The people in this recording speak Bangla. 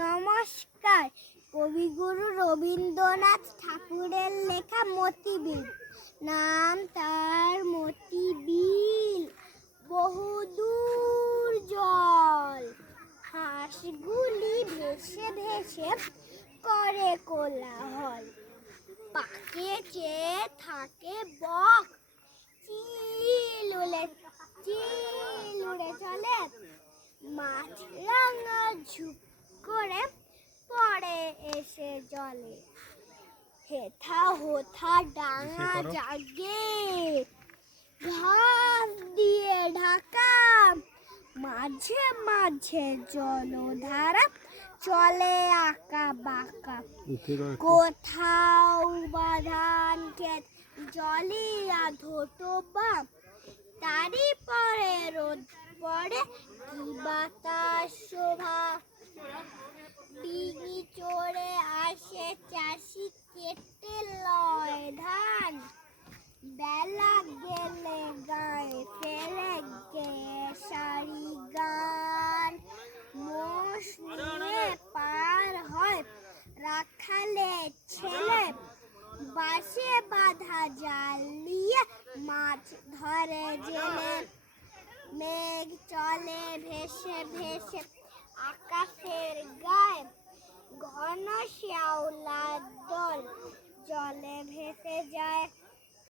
নমস্কার। কবিগুরু রবীন্দ্রনাথ ঠাকুরের লেখা মতিবিল। নাম তার মতিবিল, বহুদূর জল। হাঁসগুলি ভেসে ভেসে করে কোলাহল। পাকে চেয়ে থাকে বক, চিল উড়ে চলে। মাছ রাঙা ঝুপ করে পড়ে এসে জলে। হেথা হোথা ডাঙা জাগে, ঘাস দিয়ে ঢাকা। মাঝে মাঝে জলধারা চলে আঁকা বাঁকা। কোথাও বা ধান ক্ষেত, জলিয়া ধোটোবা। তারই পরে রোদ পড়ে, কি বাতাস শোভা। ডিঙি চড়ে আসে চাষি, কেটে লয় ধান। বেলা গেলে গায়ে ফেলে সারি গান। মোষ নিয়ে পার হয় রাখালে ছেলে, বাঁশে বাঁধা জাল নিয়ে মাছ ধরে জেলে। মেঘ চলে ভেসে ভেসে আকাশের গায়ে, ঘন শ্যাওলার দল জলে ভেসে যায়।